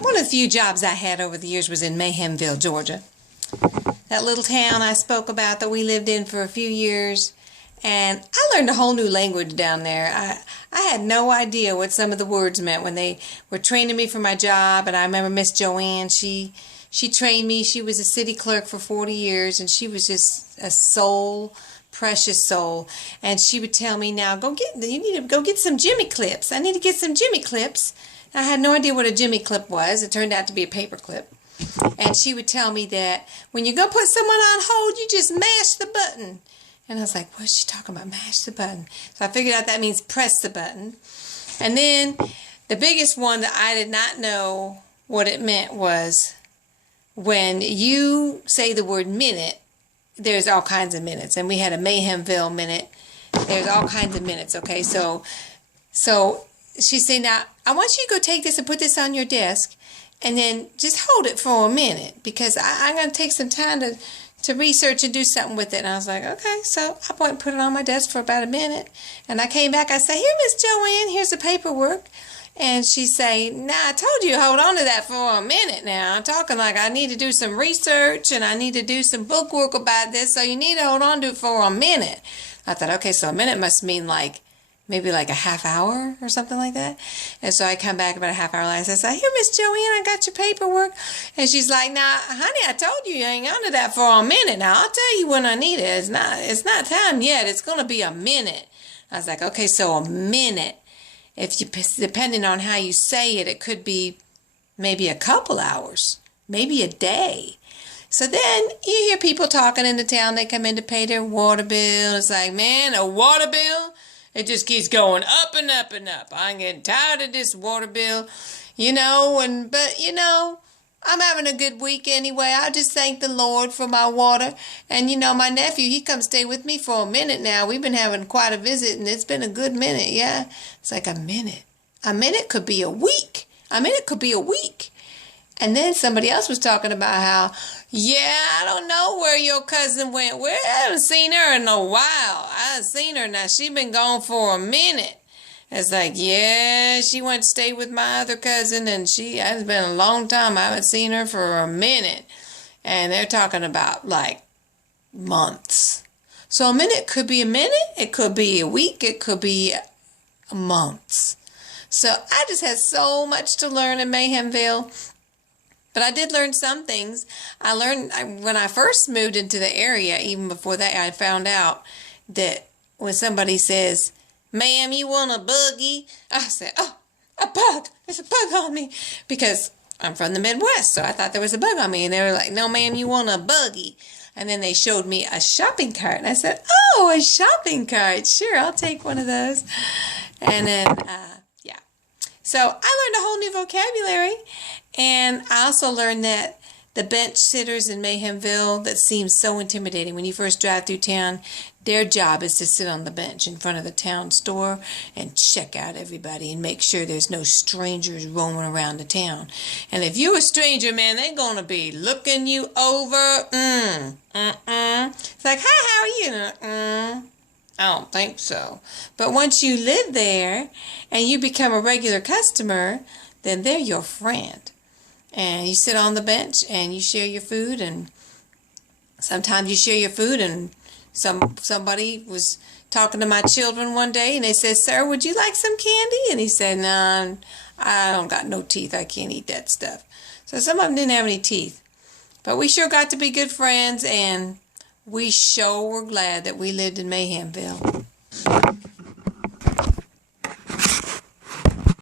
One of the few jobs I had over the years was in Mayhemville, Georgia. That little town I spoke about that we lived in for a few years. And I learned a whole new language down there. I had no idea what some of the words meant when they were training me for my job. And I remember Miss Joanne, she trained me. She was a city clerk for 40 years, and she was just a soul, precious soul. And she would tell me, now, you need to go get some Jimmy clips. I need to get some Jimmy clips. I had no idea what a Jimmy clip was. It turned out to be a paper clip. And she would tell me that when you're going to put someone on hold, you just mash the button. And I was like, what's she talking about? Mash the button. So I figured out that means press the button. And then the biggest one that I did not know what it meant was when you say the word minute, there's all kinds of minutes. And we had a Mayhemville minute. There's all kinds of minutes, okay? So she said, now, I want you to go take this and put this on your desk and then just hold it for a minute because I'm going to take some time to research and do something with it. And I was like, okay. So I went and put it on my desk for about a minute. And I came back. I said, here, Miss Joanne, here's the paperwork. And she said, nah, I told you to hold on to that for a minute now. I'm talking like I need to do some research and I need to do some book work about this. So you need to hold on to it for a minute. I thought, okay, so a minute must mean maybe like a half hour or something like that. And so I come back about a half hour later. I said, here, Miss Joanne, I got your paperwork. And she's like, now, honey, I told you hang on to that for a minute. Now, I'll tell you when I need it. It's not time yet. It's going to be a minute. I was like, okay, so a minute. Depending on how you say it, it could be maybe a couple hours, maybe a day. So then you hear people talking in the town. They come in to pay their water bill. It's like, man, a water bill? It just keeps going up and up and up. I'm getting tired of this water bill, but I'm having a good week anyway. I just thank the Lord for my water. And, my nephew, he comes stay with me for a minute now. We've been having quite a visit, and it's been a good minute, yeah? It's like a minute. A minute could be a week. A minute could be a week. And then somebody else was talking about how, I don't know where your cousin went. I haven't seen her in a while. I haven't seen her now. She's been gone for a minute. It's like, she went to stay with my other cousin, and it's been a long time. I haven't seen her for a minute. And they're talking about, months. So a minute could be a minute. It could be a week. It could be months. So I just had so much to learn in Mayhemville. But I did learn some things. I learned when I first moved into the area, even before that, I found out that when somebody says, ma'am, you want a buggy? I said, oh, a bug. There's a bug on me. Because I'm from the Midwest, so I thought there was a bug on me. And they were like, no, ma'am, you want a buggy. And then they showed me a shopping cart. And I said, oh, a shopping cart. Sure, I'll take one of those. And then, So I learned a whole new vocabulary. And I also learned that the bench sitters in Mayhemville that seems so intimidating when you first drive through town, their job is to sit on the bench in front of the town store and check out everybody and make sure there's no strangers roaming around the town. And if you're a stranger, man, they're going to be looking you over. It's like, hi, how are you? I don't think so. But once you live there and you become a regular customer, then they're your friend. And you sit on the bench and you share your food, and sometimes you share your food, and somebody was talking to my children one day, and they said, sir, would you like some candy? And he said, no, I don't got no teeth. I can't eat that stuff. So some of them didn't have any teeth. But we sure got to be good friends, and we sure were glad that we lived in Mayhemville.